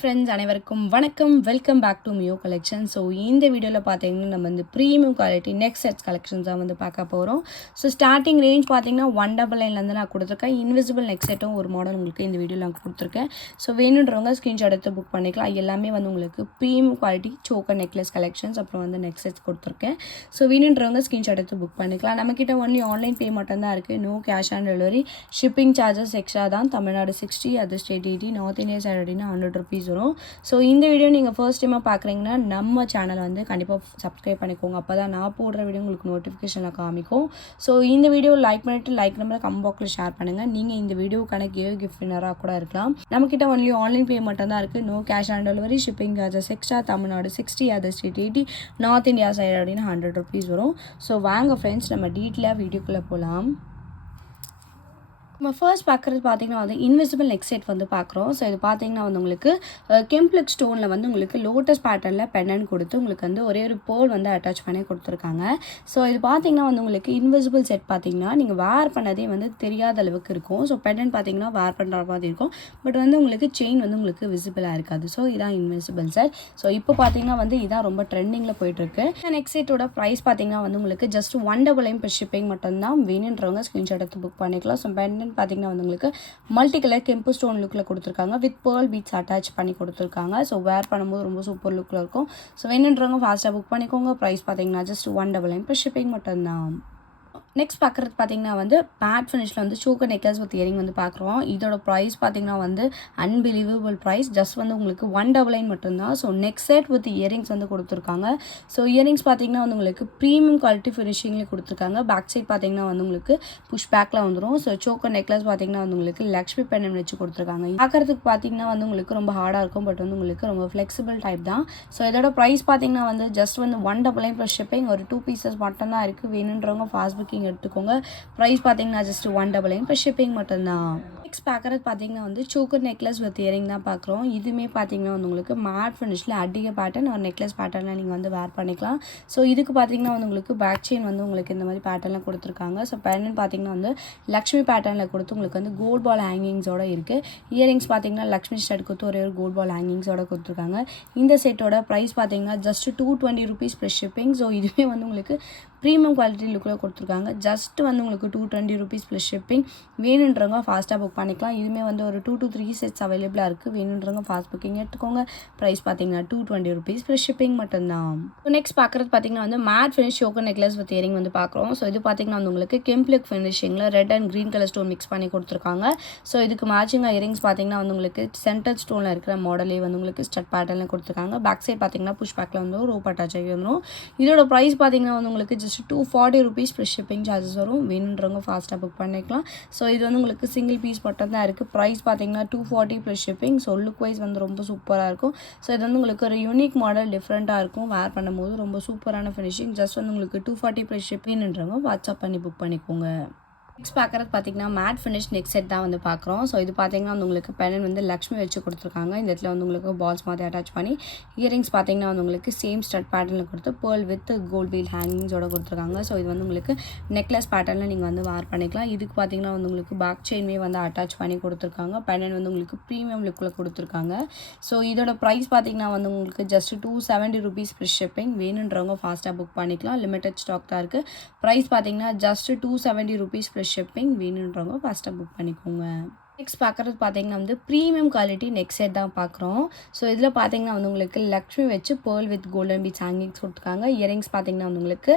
Friends அனைவருக்கும் வணக்கம். Welcome back to மியோ கலெக்ஷன். ஸோ இந்த வீடியோவில் பார்த்தீங்கன்னா நம்ம வந்து premium quality neck sets collections தான் வந்து பார்க்க போகிறோம். ஸோ ஸ்டார்டிங் ரேஞ்ச் பார்த்தீங்கன்னா 199 நான் கொடுத்துருக்கேன். இன்விசிபிள் நெக் செட்டும் ஒரு மாடல் உங்களுக்கு இந்த வீடியோவில் நான் கொடுத்துருக்கேன். ஸோ வேணுன்றவங்க ஸ்க்ரீன்ஷாட் எடுத்து புக் பண்ணிக்கலாம். எல்லாமே வந்து உங்களுக்கு premium quality choker necklace collections, அப்புறம் வந்து நெக் செட்ஸ் கொடுத்துருக்கேன். ஸோ வேணுன்றவங்க ஸ்க்ரீன்ஷாட் எடுத்து புக் பண்ணிக்கலாம். நம்மக்கிட்ட ஒன்லி ஆன்லைன் பே மட்டும் தான் இருக்குது. No cash on delivery. Shipping charges extra தான். Tamil Nadu 60, other state 80, north India side அப்படின்னா 100 rupees வரும். ஸோ இந்த வீடியோ நீங்கள் ஃபர்ஸ்ட் டைமாக பார்க்குறீங்கன்னா நம்ம சேனலை வந்து கண்டிப்பாக சப்ஸ்கிரைப் பண்ணிக்கோங்க. அப்போ தான் நான் போடுற வீடியோ உங்களுக்கு நோட்டிஃபிகேஷனில் காமிக்கும். ஸோ இந்த வீடியோ லைக் பண்ணிவிட்டு லைக் நம்பர் கமெண்ட் பாக்ஸில் ஷேர் பண்ணுங்கள். நீங்கள் இந்த வீடியோக்கான கிஃப்ட் வினராக கூட இருக்கலாம். நம்மக்கிட்ட ஒன்லி ஆன்லைன் பே மட்டும் தான் இருக்குது. No cash on delivery. Shipping charges extra. Tamil Nadu 60, other state 80, north India side அப்படின்னா 100 rupees வரும். ஸோ வாங்க ஃப்ரெண்ட்ஸ், நம்ம டீட்டெயிலாக வீடியோக்குள்ளே போகலாம். நம்ம ஃபர்ஸ்ட் பார்க்குறது பார்த்தீங்கன்னா வந்து இன்விசிபிள் நெக் செட் வந்து பார்க்குறோம். ஸோ இது பார்த்தீங்கன்னா வந்து உங்களுக்கு கெம்ப்ளிக் ஸ்டோனில் வந்து உங்களுக்கு லோட்டஸ் பேட்டர்னில் பெண்ணன் கொடுத்து உங்களுக்கு வந்து ஒரே ஒரு போல் வந்து அட்டாச் பண்ணி கொடுத்துருக்காங்க. ஸோ இது பார்த்தீங்கன்னா வந்து உங்களுக்கு இன்விசிபிள் செட் பார்த்தீங்கன்னா நீங்கள் வேர் பண்ணதே வந்து தெரியாத அளவுக்கு இருக்கும். ஸோ பெண்ணன் பார்த்தீங்கன்னா வேர் பண்ணுற மாதிரி இருக்கும். பட் வந்து உங்களுக்கு செயின் வந்து உங்களுக்கு விசிபிளாக இருக்காது. ஸோ இதான் இன்விசிபிள் செட். ஸோ இப்போ பார்த்தீங்கன்னா வந்து இதான் ரொம்ப ட்ரெண்டிங்கில் போயிட்டுருக்கு. நெக் செட்டோட ப்ரைஸ் பார்த்தீங்கன்னா வந்து உங்களுக்கு ஜஸ்ட் 199 per ஷிப்பிங் மட்டும்தான். வேணுன்றவங்க ஸ்க்ரீன்ஷாட் எடுத்து புக் பண்ணிக்கலாம். ஸோ பெண்ணன் பார்த்தீங்கன்னா வந்து உங்களுக்கு மல்டி கலர் கெம்பு ஸ்டோன் லுக்கில் கொடுத்துருக்காங்க. வித் பேர்ல் பீட்ஸ் அட்டாச் பண்ணி கொடுத்துருக்காங்க. ஸோ வேர் பண்ணும்போது ரொம்ப சூப்பர் லுக்கில் இருக்கும். ஸோ வேணுன்றவங்க ஃபாஸ்ட்டாக புக் பண்ணிக்கோங்க. ப்ரைஸ் பார்த்தீங்கன்னா ஜஸ்ட் 199 per ஷிப்பிங் மட்டும்தான். நெக்ஸ்ட் பார்க்குறது பார்த்தீங்கன்னா வந்து மேட் ஃபினிஷில் வந்து சோக்கர் நெக்லஸ் வித் இயரிங் வந்து பார்க்குறோம். இதோட ப்ரைஸ் பார்த்தீங்கன்னா வந்து அன்பிலீவபிள் ப்ரைஸ். ஜஸ்ட் வந்து உங்களுக்கு 199 மட்டும்தான். So neck set with earrings வந்து கொடுத்துருக்காங்க. ஸோ இயரிங்ஸ் பார்த்தீங்கன்னா வந்து உங்களுக்கு ப்ரீமியம் குவாலிட்டி ஃபினிஷிங்கில் கொடுத்துருக்காங்க. பேக் சைட் பார்த்தீங்கன்னா வந்து உங்களுக்கு புஷ் பேக்கில் வந்துடும். ஸோ சோக்கர் நெக்லஸ் பார்த்தீங்கன்னா வந்து உங்களுக்கு லக்ஷ்மி பெண்ணன் வச்சு கொடுத்துருக்காங்க. பார்க்குறதுக்கு பார்த்தீங்கன்னா வந்து உங்களுக்கு ரொம்ப ஹார்டாக இருக்கும். பட் வந்து உங்களுக்கு ரொம்ப ஃப்ளெக்சிபிள் டைப் தான். ஸோ இதோட ப்ரைஸ் பார்த்தீங்கன்னா வந்து ஜஸ்ட் வந்து 199 per ஷிப்பிங். ஒரு 2 pieces மட்டும் தான் இருக்குது. வேணுன்றவங்க ஃபாஸ்ட் புக்கிங் எடுத்துக்கோங்க. ப்ரைஸ் பார்த்தீங்கன்னா ஜஸ்ட் 199 per ஷிப்பிங் மட்டும்தான். நெக்ஸ்ட் பார்க்குறது பார்த்தீங்கன்னா வந்து சோக்கர் நெக்லஸ் வித் இயரிங் தான் பார்க்குறோம். இதுவுமே பார்த்தீங்கன்னா வந்து உங்களுக்கு மேட் ஃபினிஷில் அடிக பேட்டர்ன் ஒரு நெக்லஸ் பேட்டர்னில் நீங்கள் வந்து வேர் பண்ணிக்கலாம். ஸோ இதுக்கு பார்த்தீங்கன்னா வந்து உங்களுக்கு பேக் செயின் வந்து உங்களுக்கு இந்த மாதிரி பேட்டர்னில் கொடுத்துருக்காங்க. ஸோ பேட்டர்ன் பார்த்தீங்கன்னா வந்து லக்ஷ்மி பேட்டர்னில் கொடுத்து உங்களுக்கு வந்து கோல்ட் பால் ஹேங்கிங்ஸோட இருக்குது. இயரிங்ஸ் பார்த்தீங்கன்னா லக்ஷ்மி ஸ்டட் கொடுத்து ஒரே ஒரு கோல்ட் பால் ஹேங்கிங்ஸோட கொடுத்துருக்காங்க. இந்த செட்டோட ப்ரைஸ் பார்த்தீங்கன்னா just 220 rupees per shipping. So இதுவே வந்து உங்களுக்கு ப்ரீமியம் குவாலிட்டி லுக்கில் கொடுத்துருக்காங்க. ஜஸ்ட் வந்து உங்களுக்கு 220 rupees per ஷிப்பிங். வேணுன்றவங்க ஃபாஸ்ட்டாக புக் பண்ணிக்கலாம். இதுவுமே வந்து ஒரு 2 to 3 sets அவைலபிளாக இருக்குது. வேணுன்றவங்க ஃபாஸ்ட் புக்கிங் எடுத்துக்கோங்க. ப்ரைஸ் பார்த்தீங்கன்னா 220 rupees per ஷிப்பிங் மட்டும்தான். ஸோ நெக்ஸ்ட் பார்க்குறது பார்த்தீங்கன்னா வந்து matte finish choker necklace with earring வந்து பார்க்குறோம். ஸோ இது பார்த்தீங்கன்னா வந்து உங்களுக்கு கெம்ப்ளிக் ஃபினிஷிங்கில் red and green colour stone mix பண்ணி கொடுத்துருக்காங்க. ஸோ இதுக்கு மேட்சிங்காக இயரிங்ஸ் பார்த்தீங்கன்னா வந்து உங்களுக்கு சென்டர் ஸ்டோனில் இருக்கிற மாடலே வந்து உங்களுக்கு ஸ்டட் பேட்டர்னில் கொடுத்துருக்காங்க. பேக் சைட் பார்த்தீங்கன்னா புஷ் பேக்கில் வந்து ரோப் அட்டாச் ஆகி வந்துடும். இதோட ப்ரைஸ் பார்த்தீங்கன்னா வந்து உங்களுக்கு just 240 rupees per shipping charges வரும். வேணுன்றவங்க ஃபாஸ்ட்டாக புக் பண்ணிக்கலாம். ஸோ இது வந்து உங்களுக்கு சிங்கிள் பீஸ் மட்டும் தான் இருக்குது. ப்ரைஸ் பார்த்தீங்கன்னா 240 plus shipping. So look wise வந்து ரொம்ப சூப்பராக இருக்கும். ஸோ இது வந்து உங்களுக்கு ஒரு யூனிக் மாடல், டிஃப்ரெண்ட்டாக இருக்கும். வேர் பண்ணும்போது ரொம்ப சூப்பரான ஃபினிஷிங். ஜஸ்ட் வந்து உங்களுக்கு 240 plus ஷிப்பிங்ன்றவங்க வாட்ஸ்அப் பண்ணி புக் பண்ணிக்கோங்க. நெக்ஸ்ட் பார்க்குறது பார்த்தீங்கன்னா மேட் ஃபினிஷ் நெக் செட் தான் வந்து பார்க்குறோம். ஸோ இது பார்த்தீங்கன்னா வந்து உங்களுக்கு பெண்ணன் வந்து லக்ஷ்மி வச்சு கொடுத்துருக்காங்க. இந்த இடத்துல வந்து உங்களுக்கு பால்ஸ் மாதிரி அட்டாச் பண்ணி இயரிங்ஸ் பார்த்தீங்கன்னா வந்து உங்களுக்கு சேம் ஸ்டட் பேட்டர்னில் கொடுத்து பேர்ல் வித் கோல்ட் வீல் ஹேங்கிங்ஸோட கொடுத்துருக்காங்க. ஸோ இது வந்து உங்களுக்கு நெக்லஸ் பேட்டர்னில் நீங்கள் வந்து வேர் பண்ணிக்கலாம். இதுக்கு பார்த்தீங்கன்னா வந்து உங்களுக்கு பேக் செயின்மே வந்து அட்டாச் பண்ணி கொடுத்துருக்காங்க. பெண்ணன் வந்து உங்களுக்கு ப்ரீமியம் லுக்கில் கொடுத்துருக்காங்க. ஸோ இதோட ப்ரைஸ் பார்த்தீங்கன்னா வந்து உங்களுக்கு ஜஸ்ட் 270 rupees per ஷிப்பிங். வேணுன்றவங்க ஃபாஸ்ட்டாக புக் பண்ணிக்கலாம். லிமிடெட் ஸ்டாக் தான் இருக்குது. ப்ரைஸ் பார்த்தீங்கன்னா ஜஸ்ட் 270 rupees per ஷிப்பிங். வேணுன்றவங்க ஃபாஸ்ட்டாக புக் பண்ணிக்கோங்க. நெக்ஸ்ட் பார்க்குறது பார்த்தீங்கன்னா வந்து ப்ரீமியம் குவாலிட்டி நெக் செட் தான் பார்க்குறோம். ஸோ இதில் பார்த்தீங்கன்னா வந்து உங்களுக்கு லக்ஷ்மி வச்சு pearl with golden beads hangings கொடுத்துருக்காங்க. இயரிங்ஸ் பார்த்தீங்கன்னா வந்து உங்களுக்கு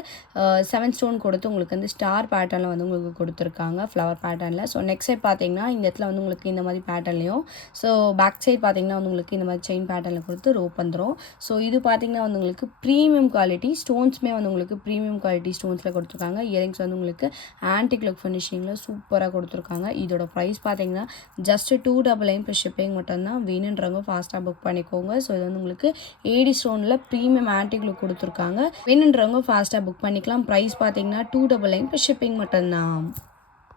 7 ஸ்டோன் கொடுத்து உங்களுக்கு வந்து ஸ்டார் பேட்டர்னில் வந்து உங்களுக்கு கொடுத்துருக்காங்க, ஃப்ளவர் பேட்டர்னில். ஸோ நெக் சைட் பார்த்தீங்கன்னா இந்த இடத்துல வந்து உங்களுக்கு இந்த மாதிரி பேட்டர்ன்லையும், ஸோ பேக் சைட் பார்த்தீங்கன்னா வந்து உங்களுக்கு இந்த மாதிரி செயின் பேட்டர்னில் கொடுத்து ரோப் வந்துடும். ஸோ இது பார்த்தீங்கன்னா வந்து உங்களுக்கு ப்ரீமியம் குவாலிட்டி ஸ்டோன்ஸுமே வந்து உங்களுக்கு ப்ரீமியம் குவாலிட்டி ஸ்டோன்ஸில் கொடுத்துருக்காங்க. இயரிங்ஸ் வந்து உங்களுக்கு ஆன்டிக் லுக் ஃபினிஷிங்கில் சூப்பராக கொடுத்துருக்காங்க. இதோட ப்ரைஸ் பார்த்தீங்கன்னா ஜஸ்ட் 299 per ஷிப்பிங் மட்டும்தான். வேணுன்றவங்க ஃபாஸ்ட்டாக புக் பண்ணிக்கோங்க. ஸோ இது வந்து உங்களுக்கு ஏடி ஸ்டோனில் ப்ரீமியம் ஆன்டிக் லுக் கொடுத்துருக்காங்க. வேணுன்றவங்க ஃபாஸ்ட்டாக புக் பண்ணிக்கலாம். ப்ரைஸ் பார்த்தீங்கன்னா 299 per ஷிப்பிங் மட்டும்தான்.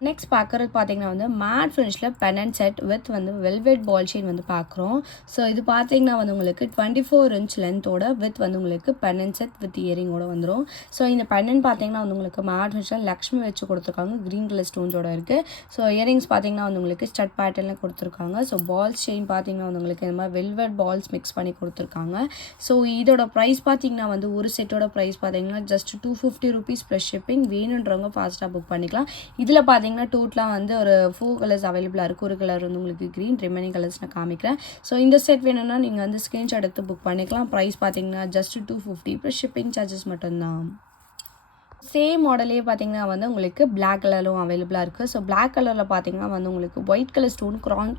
நெக்ஸ்ட் பார்க்குறது பார்த்தீங்கன்னா வந்து மேட் ஃபினிஷில் பெனன்ட் செட் வித் வந்து வெல்வெட் பால் செயின் வந்து பார்க்குறோம். ஸோ இது பார்த்தீங்கன்னா வந்து உங்களுக்கு 24 இன்ச் லென்த்தோட வித் வந்து உங்களுக்கு பெனன்ட் செட் வித் இயரிங்கோட வந்துடும். ஸோ இந்த பெனன்ட் பார்த்தீங்கன்னா வந்து உங்களுக்கு மேட் ஃபினிஷில் லக்ஷ்மி வச்சு கொடுத்துருக்காங்க, க்ரீன் கலர் ஸ்டோன்ஸோட இருக்குது. ஸோ இயரிங்ஸ் பார்த்தீங்கன்னா வந்து உங்களுக்கு ஸ்டட் பேட்டர்னில் கொடுத்துருக்காங்க. ஸோ பால்ஸ் செயின் பார்த்தீங்கன்னா வந்து உங்களுக்கு இந்த மாதிரி வெல்வெட் பால்ஸ் மிக்ஸ் பண்ணி கொடுத்துருக்காங்க. ஸோ இதோட ப்ரைஸ் பார்த்தீங்கன்னா வந்து ஒரு செட்டோட ப்ரைஸ் பார்த்தீங்கன்னா ஜஸ்ட் 250 rupees ப்ளஸ் ஷிப்பிங். வேணுன்றவங்க ஃபாஸ்ட்டாக புக் பண்ணிக்கலாம். இதில் பார்த்தீங்கன்னா டோட்டலாக வந்து ஒரு 4 கலர்ஸ் அவைலபிளாக இருக்குது. ஒரு கலர் வந்து உங்களுக்கு க்ரீன், ரிமைனிங் கலர்ஸ் நான் காமிக்கிறேன். ஸோ இந்த செட் வேணும்னா நீங்கள் வந்து ஸ்க்ரீன்ஷாட் எடுத்து புக் பண்ணிக்கலாம். ப்ரைஸ் பார்த்தீங்கன்னா ஜஸ்ட் 250 ப்ளஸ் ஷிப்பிங் சார்ஜஸ் மட்டும்தான். சேம் மாடலே பார்த்தீங்கன்னா வந்து உங்களுக்கு பிளாக் கலரும் அவைலபிளாக இருக்குது. ஸோ பிளாக் கலரில் பார்த்தீங்கன்னா வந்து உங்களுக்கு ஒயிட் கலர் ஸ்டோன்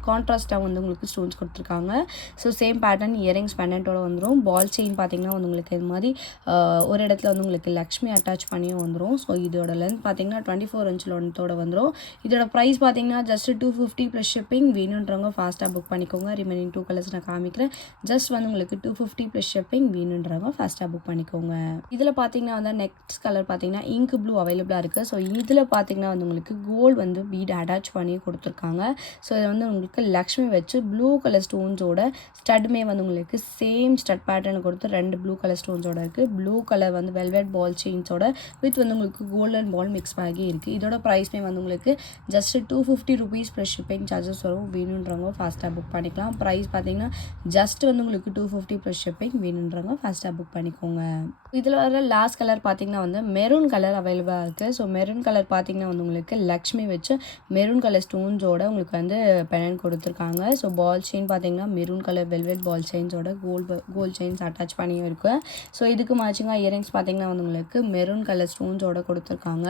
கான்ட்ராஸ்ட்டாக வந்து உங்களுக்கு ஸ்டோன்ஸ் கொடுத்துருக்காங்க. ஸோ சேம் பேட்டர்ன் இயரிங்ஸ் பெண்டன்ட்டோட வந்துடும். பால் செயின் பார்த்தீங்கன்னா வந்து உங்களுக்கு இது மாதிரி ஒரு இடத்துல வந்து உங்களுக்கு லக்ஷ்மி அட்டாச் பண்ணியும் வந்துடும். ஸோ இதோட லென்த் பார்த்தீங்கன்னா 24 inch லென்த்தோட வந்துடும். இதோட ப்ரைஸ் பார்த்தீங்கன்னா ஜஸ்ட் 250 ப்ளஸ் ஷிப்பிங். வேணுன்றவங்க ஃபாஸ்ட்டாக புக் பண்ணிக்கோங்க. ரிமைனிங் 2 கலர்ஸ் நான் காமிக்கிறேன். ஜஸ்ட் வந்து உங்களுக்கு 250 ப்ளஸ் ஷிப்பிங். வேணுன்றவங்க ஃபாஸ்ட்டாக புக் பண்ணிக்கோங்க. இதில் பார்த்தீங்கன்னா வந்து நெக்ஸ்ட் கலர் பார்த்தீங்கன்னா இங்க் ப்ளூ அவைலபிளாக இருக்குது. ஸோ இதில் பார்த்தீங்கன்னா வந்து உங்களுக்கு கோல்டு வந்து பீட் அட்டாச் பண்ணி கொடுத்துருக்காங்க. ஸோ இதை வந்து உங்களுக்கு லக்ஷ்மி வச்சு ப்ளூ கலர் ஸ்டோன்ஸோட ஸ்டட்டுமே வந்து உங்களுக்கு சேம் ஸ்டட் பேட்டர்னில் கொடுத்து 2 ப்ளூ கலர் ஸ்டோன்ஸோட இருக்குது. ப்ளூ கலர் வந்து வெல்வெட் பால் செயின்ஸோட வித் வந்து உங்களுக்கு கோல்டன் பால் மிக்ஸ் ஆகி இருக்குது. இதோட ப்ரைஸ்மே வந்து உங்களுக்கு just 250 rupees plus shipping charges வரும். வேணுன்றவங்க ஃபாஸ்ட்டாக புக் பண்ணிக்கலாம். ப்ரைஸ் பார்த்தீங்கன்னா ஜஸ்ட் வந்து உங்களுக்கு 250 ப்ளஸ் ஷிப்பிங். வேணுன்றவங்க ஃபாஸ்ட்டாக புக் பண்ணிக்கோங்க. இதில் வர லாஸ்ட் கலர் பார்த்தீங்கன்னா வந்து மெரூன் கலர் அவைலபிளாக இருக்குது. ஸோ மெரூன் கலர் பார்த்தீங்கன்னா வந்து உங்களுக்கு லக்ஷ்மி வச்சு மெரூன் கலர் ஸ்டோன்ஸோட உங்களுக்கு வந்து பெனன்ட் கொடுத்துருக்காங்க. ஸோ பால் செயின் பார்த்தீங்கன்னா மெரூன் கலர் வெல்வெட் பால் செயின்ஸோட கோல்ட் செயின்ஸ் அட்டாச் பண்ணியும் இருக்குது. ஸோ இதுக்கு மேட்சிங்காக இயரிங்ஸ் பார்த்தீங்கன்னா வந்து உங்களுக்கு மெரூன் கலர் ஸ்டோன்ஸோட கொடுத்துருக்காங்க.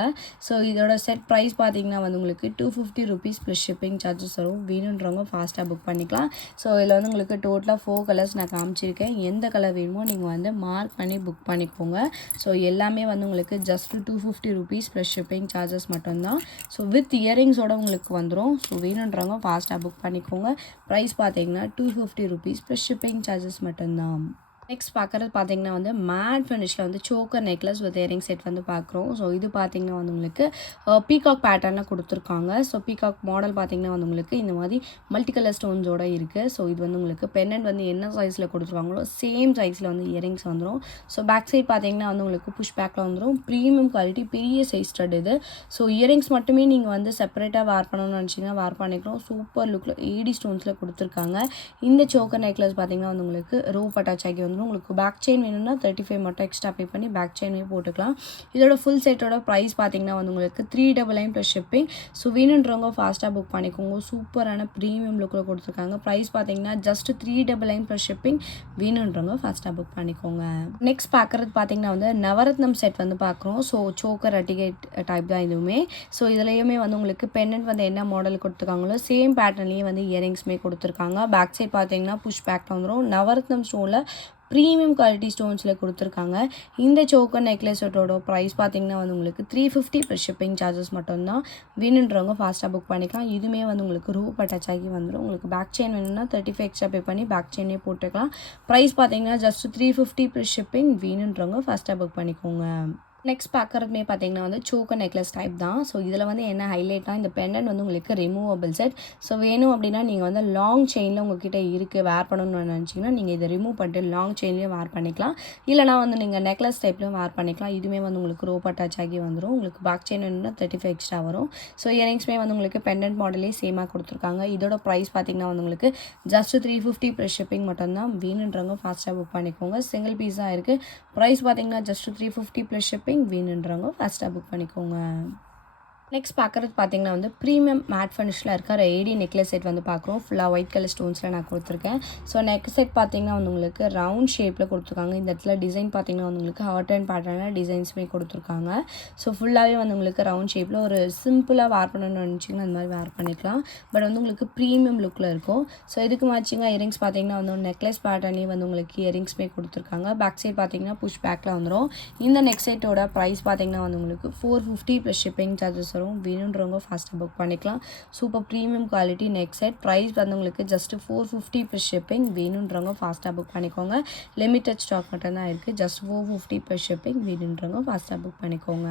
ஸோ இதோட செட் ப்ரைஸ் பார்த்தீங்கன்னா வந்து உங்களுக்கு 250 rupees ப்ளஸ் ஷிப்பிங் சார்ஜஸ் வரும். வேணுன்றவங்க ஃபாஸ்ட்டாக புக் பண்ணிக்கலாம். ஸோ இதில் வந்து உங்களுக்கு டோட்டலாக 4 கலர்ஸ் நான் காமிச்சிருக்கேன். எந்த கலர் வேணுமோ நீங்கள் வந்து மார்க் பண்ணி புக் பண்ணிக்கோங்க. ஸோ எல்லாமே வந்து உங்களுக்கு just 250 rupees plus shipping charges மட்டும்தான். ஸோ வித் இயரிங்ஸோட உங்களுக்கு வந்துடும். ஸோ வேணுன்றவங்க ஃபாஸ்ட்டாக புக் பண்ணிக்கோங்க. ப்ரைஸ் பார்த்தீங்கன்னா 250 rupees ப்ளஸ் ஷிப்பிங் சார்ஜஸ் மட்டும்தான். நெக்ஸ்ட் பார்க்குறது பார்த்தீங்கன்னா வந்து மேட் ஃபினிஷில் வந்து choker necklace with earring set வந்து பார்க்குறோம். ஸோ இது பார்த்தீங்கன்னா வந்து உங்களுக்கு பீகாக் பேட்டர்னில் கொடுத்துருக்காங்க. ஸோ பீகாக் மாடல் பார்த்தீங்கன்னா வந்து உங்களுக்கு இந்த மாதிரி மல்டி கலர் ஸ்டோன்ஸோட இருக்குது. ஸோ இது வந்து உங்களுக்கு பென்னண்ட் வந்து என்ன சைஸில் கொடுத்துருவாங்களோ சேம் சைஸில் வந்து இயரிங்ஸ் வந்துடும். ஸோ பேக் சைட் பார்த்தீங்கன்னா வந்து உங்களுக்கு புஷ் பேக்கில் வந்துடும். ப்ரீமியம் குவாலிட்டி பெரிய சைஸ் ஸ்டட் இது. ஸோ இயரிங்ஸ் மட்டுமே நீங்கள் வந்து செப்பரேட்டாக வேர் பண்ணணும்னு நினச்சிங்கன்னா வேர் பண்ணிக்கலாம். சூப்பர் லுக்கில் ஏடி ஸ்டோன்ஸில் கொடுத்துருக்காங்க. இந்த சோக்கர் நெக்லஸ் பார்த்தீங்கன்னா வந்து உங்களுக்கு ரோப் அட்டாச் ஆகி வந்து உங்களுக்கு பேக் செயின் வேணும்னா 35 மட்டும் எக்ஸ்ட்ரா பே பண்ணி பேக் செயினே போட்டுக்கலாம். இதோட ஃபுல் செட்டோட ப்ரைஸ் பார்த்தீங்கன்னா வந்து உங்களுக்கு 399 ப்ளஸ் ஷிப்பிங். ஸோ வேணுன்றவங்க ஃபாஸ்ட்டாக புக் பண்ணிக்கோங்க. சூப்பரான ப்ரீமியம் லுக்கில் கொடுத்துருக்காங்க. ப்ரைஸ் பார்த்தீங்கன்னா ஜஸ்ட் 399 ப்ளஸ் ஷிப்பிங். வேணுன்றவங்க ஃபாஸ்ட்டாக புக் பண்ணிக்கோங்க. நெக்ஸ்ட் பார்க்குறது பார்த்தீங்கன்னா வந்து நவரத்னம் செட் வந்து பார்க்குறோம். ஸோ சோக்கர் அட்டிகேட் டைப் தான் இதுவுமே. ஸோ இதுலேயுமே வந்து உங்களுக்கு பென்னண்ட் வந்து என்ன மாடல் கொடுத்துருக்காங்களோ சேம் பேட்டர்ன்லேயே வந்து இயரிங்ஸுமே கொடுத்துருக்காங்க. பேக் சைட் பார்த்தீங்கன்னா புஷ் பேக்கில் வந்துடும். நவரத்னம் ஸ்டோனில் ப்ரீமியம் குவாலிட்டி ஸ்டோன்ஸில் கொடுத்துருக்காங்க. இந்த சோக்கர் நெக்லஸோட ப்ரைஸ் பார்த்தீங்கன்னா வந்து உங்களுக்கு 350 ப்ளஸ் ஷிப்பிங் சார்ஜஸ் மட்டும்தான். வேணுன்றவங்க ஃபாஸ்ட்டாக புக் பண்ணிக்கலாம். இதுவுமே வந்து உங்களுக்கு ரூப் அட்டாச் ஆகி வந்துடும். உங்களுக்கு பேக் செயின் வேணும்னா 35 எக்ஸ்ட்ரா பே பண்ணி பேக் செயினே போட்டுக்கலாம். ப்ரைஸ் பார்த்தீங்கன்னா ஜஸ்ட் 350 ப்ளஸ் ஷிப்பிங். வேணுன்றவங்க ஃபாஸ்ட்டாக புக் பண்ணிக்கோங்க. நெக்ஸ்ட் பார்க்குறதுமே பார்த்தீங்கன்னா வந்து சோக்கர் நெக்லஸ் டைப் தான். ஸோ இதில் வந்து என்ன ஹைலைட்னா இந்த பெண்டன்ட் வந்து உங்களுக்கு ரிமூவபிள் செட். ஸோ வேணும் அப்படின்னா நீங்கள் வந்து லாங் செயினில் உங்கள்கிட்ட இருக்குது வேர் பண்ணணும்னு நினச்சிங்கன்னா நீங்கள் இதை ரிமூவ் பண்ணிட்டு லாங் செயின்லேயும் வேர் பண்ணிக்கலாம். இல்லைனா வந்து நீங்கள் நெக்லஸ் டைப்லையும் வேர் பண்ணிக்கலாம். இதுவுமே வந்து உங்களுக்கு ரோப் அட்டாச் ஆகி வந்துடும். உங்களுக்கு பேக் செயின் வேணும்னா 35 எக்ஸ்ட்ரா வரும். ஸோ இயரிங்ஸுமே வந்து உங்களுக்கு பெண்டன்ட் மாடலே சேமாக கொடுத்துருக்காங்க. இதோட ப்ரைஸ் பார்த்தீங்கன்னா வந்து உங்களுக்கு ஜஸ்ட் 350 ப்ளஸ் ஷிப்பிங் மட்டும்தான். வேணுன்றவங்க ஃபாஸ்ட்டாக புக் பண்ணிக்கோங்க. சிங்கிள் பீஸ் தான் இருக்குது. ப்ரைஸ் பார்த்தீங்கன்னா ஜஸ்ட் 350 ப்ளஸ் ஷிப்பிங். வேணுன்றவங்க ஃபாஸ்ட்டாக புக் பண்ணிக்கோங்க. நெக்ஸ்ட் பார்க்குறது பார்த்தீங்கன்னா வந்து ப்ரீமியம் மேட் ஃபினிஷில் இருக்கிற ஏடி நெக்லஸ் செட் வந்து பார்க்குறோம். ஃபுல்லாக ஒயிட் கலர் ஸ்டோன்ஸில் நான் கொடுத்துருக்கேன். ஸோ நெக் செட் பார்த்தீங்கன்னா வந்து உங்களுக்கு ரவுண்ட் ஷேப்பில் கொடுத்துருக்காங்க. இந்த இடத்துல டிசைன் பார்த்தீங்கன்னா வந்து உங்களுக்கு ஹார்ட் அண்ட் பேட்டர்னில் டிசைன்ஸுமே கொடுத்துருக்காங்க. ஸோ ஃபுல்லாகவே வந்து உங்களுக்கு ரவுண்ட் ஷேப்பில் ஒரு சிம்பிளாக வேர் பண்ணணும்னு நினச்சிங்கன்னா அந்த மாதிரி வேர் பண்ணிக்கலாம். பட் வந்து உங்களுக்கு ப்ரீமியம் லுக்கில் இருக்கும். ஸோ இதுக்கு மேட்சிங்காக இயரிங்ஸ் பார்த்தீங்கன்னா வந்து நெக்லஸ் பேட்டர்னே வந்து உங்களுக்கு இயரிங்ஸுமே கொடுத்துருக்காங்க. பேக் சைட் பார்த்தீங்கன்னா புஷ் பேக்கில் வந்துடும். இந்த நெக் செட்டோட ப்ரைஸ் பார்த்தீங்கன்னா வந்து உங்களுக்கு 450 ப்ளஸ் ஷிப்பிங் சார்ஜஸ். வேணுன்றவங்க ஃபாஸ்ட்டாக புக் பண்ணிக்கலாம். Super premium quality neck set. Price வந்து உங்களுக்கு ஜஸ்ட் 450 ப்ளஸ் ஷிப்பிங். வேணுன்றவங்க ஃபாஸ்ட்டாக புக் பண்ணிக்கோங்க. லிமிட்டட் ஸ்டாக் மட்டும் தான் இருக்குது. Just 450 plus shipping. வேணுன்றவங்க ஃபாஸ்ட்டாக புக் பண்ணிக்கோங்க.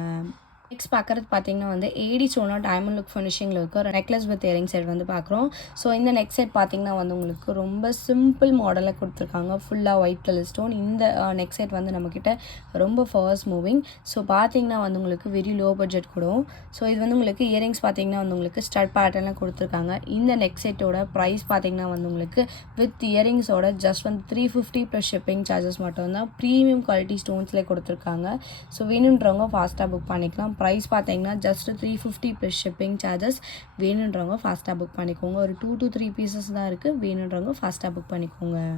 நெக்ஸ்ட் பார்க்குறது பார்த்தீங்கன்னா வந்து ஏடி ஸ்டோனா டைமண்ட் லுக் ஃபினிஷிங்கில் இருக்க ஒரு நெக்லஸ் வித் இயரிங் செட் வந்து பார்க்குறோம். ஸோ இந்த நெக் செட் பார்த்தீங்கன்னா வந்து உங்களுக்கு ரொம்ப சிம்பிள் மாடலில் கொடுத்துருக்காங்க. ஃபுல்லாக ஒயிட் கலர் ஸ்டோன். இந்த நெக் செட் வந்து நம்மக்கிட்ட ரொம்ப ஃபாஸ்ட் மூவிங். ஸோ பார்த்தீங்கன்னா வந்து உங்களுக்கு வெரி லோ பட்ஜெட் கூடும். ஸோ இது வந்து உங்களுக்கு இயரிங்ஸ் பார்த்தீங்கன்னா வந்து உங்களுக்கு ஸ்டட் பேட்டர்னில் கொடுத்துருக்காங்க. இந்த நெக் செட்டோட ப்ரைஸ் பார்த்தீங்கன்னா வந்து உங்களுக்கு வித் இயரிங்ஸோட ஜஸ்ட் வந்து 350 ப்ளஸ் ஷிப்பிங் சார்ஜஸ் மட்டும்தான். ப்ரீமியம் குவாலிட்டி ஸ்டோன்ஸ்லேயே கொடுத்துருக்காங்க. ஸோ வேணுன்றவங்க ஃபாஸ்ட்டாக புக் பண்ணிக்கலாம். ப்ரைஸ் பார்த்தீங்கன்னா ஜஸ்ட் 350 ப்ளஸ் ஷிப்பிங் சார்ஜஸ். வேணுன்றவங்க ஃபாஸ்ட்டாக புக் பண்ணிக்கோங்க. ஒரு 2 to 3 பீசஸ் தான் இருக்குது. வேணுன்றவங்க ஃபாஸ்ட்டாக புக் பண்ணிக்கோங்க.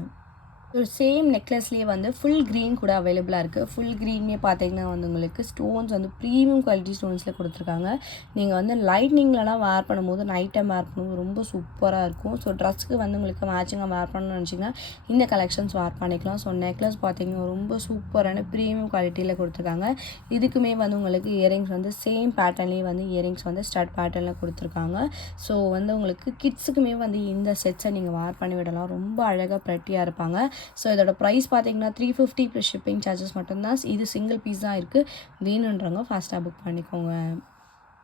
ஒரு சேம் நெக்லஸ்லேயே வந்து ஃபுல் க்ரீன் கூட அவைலபிளாக இருக்குது. ஃபுல் க்ரீன்லேயே பார்த்தீங்கன்னா வந்து உங்களுக்கு ஸ்டோன்ஸ் வந்து ப்ரீமியம் குவாலிட்டி ஸ்டோன்ஸில் கொடுத்துருக்காங்க. நீங்கள் வந்து லைட்னிங்லலாம் வேர் பண்ணும்போது நைட் டைம் வேர் பண்ணும்போது ரொம்ப சூப்பராக இருக்கும். ஸோ ட்ரெஸ்க்கு வந்து உங்களுக்கு மேட்சிங்காக வேர் பண்ணணும்னு நினச்சிங்கன்னா இந்த கலெக்ஷன்ஸ் வேர் பண்ணிக்கலாம். ஸோ நெக்லஸ் பார்த்தீங்கன்னா ரொம்ப சூப்பரான ப்ரீமியம் குவாலிட்டியில் கொடுத்துருக்காங்க. இதுக்குமே வந்து உங்களுக்கு இயரிங்ஸ் வந்து சேம் பேட்டர்ன்லேயே வந்து இயரிங்ஸ் வந்து ஸ்டட் பேட்டர்னில் கொடுத்துருக்காங்க. ஸோ வந்து உங்களுக்கு கிட்ஸுக்குமே வந்து இந்த செட்ஸை நீங்கள் வேர் பண்ணி விடலாம். ரொம்ப அழகாக ப்ரெட்டியாக இருப்பாங்க. ஸோ இதோட ப்ரைஸ் பார்த்தீங்கன்னா 350 ப்ளஸ் ஷிப்பிங் சார்ஜஸ் மட்டும்தான். இது சிங்கிள் பீஸ் தான் இருக்குது. வேணுன்றவங்க ஃபாஸ்ட்டாக புக் பண்ணிக்கோங்க.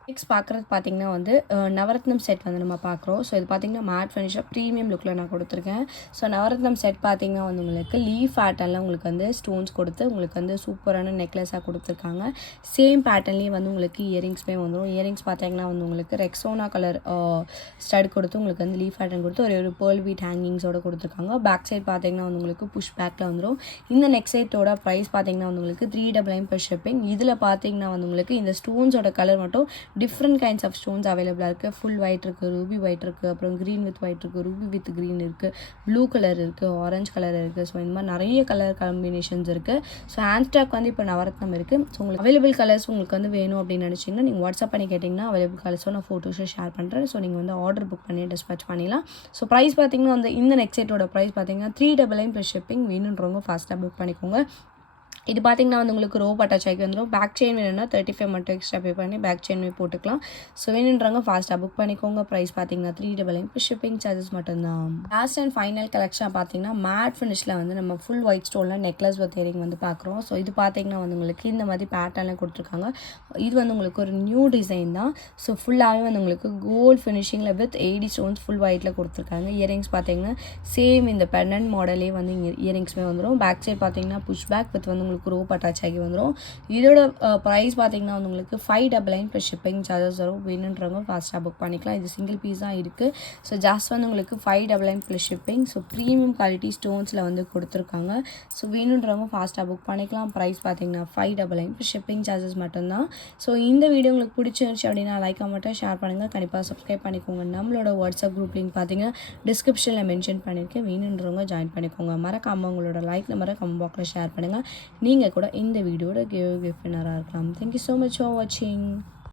நெக்ஸ்ட் பார்க்குறது பார்த்தீங்கன்னா வந்து நவரத்னம் செட் வந்து நம்ம பார்க்குறோம். ஸோ இது பார்த்தீங்கன்னா மேட் ஃபினிஷாக ப்ரீமியம் லுக்கில் நான் கொடுத்துருக்கேன். ஸோ நவரத்னம் செட் பார்த்தீங்கன்னா வந்து உங்களுக்கு லீஃப் பேட்டர்னில் உங்களுக்கு வந்து ஸ்டோன்ஸ் கொடுத்து உங்களுக்கு வந்து சூப்பரான நெக்லஸாக கொடுத்துருக்காங்க. சேம் பேட்டர்ன்லேயே வந்து உங்களுக்கு இயரிங்ஸ்மே வந்துடும். இயரிங்ஸ் பார்த்தீங்கன்னா வந்து உங்களுக்கு ரெக்ஸோனா கலர் ஸ்டட் கொடுத்து உங்களுக்கு வந்து லீஃப் பேட்டர்ன் கொடுத்து ஒரு பேர்ல் பீட் ஹேங்கிங்ஸோடு கொடுத்துருக்காங்க. பேக் சைட் பார்த்தீங்கன்னா வந்து உங்களுக்கு புஷ் பேக்கில் வந்துடும். இந்த நெக் செட்டோட ப்ரைஸ் பார்த்தீங்கன்னா வந்து உங்களுக்கு 399 ப்ளஸ் ஷிப்பிங். இதில் பார்த்தீங்கன்னா வந்து உங்களுக்கு இந்த ஸ்டோன்ஸோட கலர் மட்டும் டிஃப்ரெண்ட் கைண்ட்ஸ் ஆஃப் ஸ்டோன்ஸ் அவைலபிளாக இருக்குது. ஃபுல் ஒயிட் இருக்குது, ரூபி ஒயிட் இருக்குது, அப்புறம் க்ரீன் வித் ஒயிட் இருக்குது, ரூபி வித் க்ரீன் இருக்குது, ப்ளூ கலர் இருக்குது, ஆரஞ்சு கலர் இருக்குது. ஸோ இந்த மாதிரி நிறைய கலர் காம்பினேஷன்ஸ் இருக்குது. ஸோ ஹேண்ட் ஸ்டாக் வந்து இப்போ நவரத்னம் இருக்குது. ஸோ உங்களுக்கு அவைலபிள் கலர்ஸ் உங்களுக்கு வந்து வேணும் அப்படின்னு நினச்சிங்கன்னா நீங்கள் வாட்ஸ்அப் பண்ணி கேட்டிங்கன்னா அவைலபிள் கலர்ஸோ நான் ஃபோட்டோஸை ஷேர் பண்ணுறேன். ஸோ நீங்கள் வந்து ஆர்டர் புக் பண்ணி டிஸ்பேச் பண்ணிடலாம். ஸோ ப்ரைஸ் பார்த்தீங்கன்னா வந்து இந்த நெக் செட்டோட ப்ரைஸ் பார்த்தீங்கன்னா 399 ப்ளஸ் ஷிப்பிங். வேணுன்றவங்க ஃபாஸ்ட்டாக புக் பண்ணிக்கோங்க. இது பார்த்தீங்கன்னா வந்து உங்களுக்கு ரோப் அட்டாச் வந்துடும். பேக் செயின் வேணும்னா 35 மட்டும் எக்ஸ்ட்ரா பே பண்ணி பேக் செயின் போட்டுக்கலாம். ஸோ வேணுன்றவங்க ஃபாஸ்ட்டாக புக் பண்ணிக்கோங்க. ப்ரைஸ் பார்த்தீங்கன்னா 399 ஷிப்பிங் சார்ஜஸ் மட்டும்தான். லாஸ்ட் அண்ட் ஃபைனல் கலெக்ஷன் பார்த்தீங்கன்னா மேட் ஃபினிஷில் வந்து நம்ம ஃபுல் ஒயிட் ஸ்டோனில் நெக்லஸ் வித் இயரிங் வந்து பார்க்குறோம். ஸோ இது பார்த்தீங்கன்னா வந்து உங்களுக்கு இந்த மாதிரி பேட்டர்னில் கொடுத்துருக்காங்க. இது வந்து உங்களுக்கு ஒரு நியூ டிசைன் தான். ஸோ ஃபுல்லாகவே வந்து உங்களுக்கு கோல்ட் ஃபினிஷிங்கில் வித் 80 ஸ்டோன்ஸ் ஃபுல் ஒயிட்டில் கொடுத்துருக்காங்க. இயரிங்ஸ் பார்த்தீங்கன்னா சேம் இந்த பெண்டன்ட் மாடலே வந்து இங்கே இயரிங்ஸ்மே வந்துடும். பேக் சைட் பார்த்தீங்கன்னா புஷ் பேக் வித் வந்து உங்களுக்கு ரோப் அட்டாச் ஆகி வந்துடும். இதோட ப்ரைஸ் பார்த்தீங்கன்னா வந்து உங்களுக்கு 599 ப்ளஸ் ஷிப்பிங் சார்ஜஸ் வரும். வேணுன்றவங்க ஃபாஸ்ட்டாக புக் பண்ணிக்கலாம். இது சிங்கிள் பீஸ் தான் இருக்குது. ஸோ ஜஸ்ட் வந்து உங்களுக்கு 599 plus shipping. So premium quality ஸ்டோன்ஸில் வந்து கொடுத்துருக்காங்க. ஸோ வேணுன்றவங்க ஃபாஸ்ட்டாக புக் பண்ணிக்கலாம். ப்ரைஸ் பார்த்தீங்கன்னா 599 ப்ளஸ் ஷிப்பிங் சார்ஜஸ் மட்டும்தான். ஸோ இந்த வீடியோ உங்களுக்கு பிடிச்சிருந்துச்சு அப்படின்னா லைக் மட்டும் ஷேர் பண்ணுங்கள். கண்டிப்பாக சப்ஸ்கிரைப் பண்ணிக்கோங்க. நம்மளோட வாட்ஸ்அப் குரூப் லிங்க் பார்த்தீங்கன்னா டிஸ்கிரிப்ஷனில் மென்ஷன் பண்ணியிருக்கேன். வேணுன்றவங்க ஜாயின் பண்ணிக்கோங்க. மறக்காமல் உங்களோட லைக் நம்பரை கமெண்ட் பாக்ஸில் ஷேர் பண்ணுங்கள். நீங்கள் கூட இந்த வீடியோட கிஃப்ட் வின்னராக இருக்கலாம். தேங்க்யூ ஸோ மச் ஃபார் வாட்சிங்.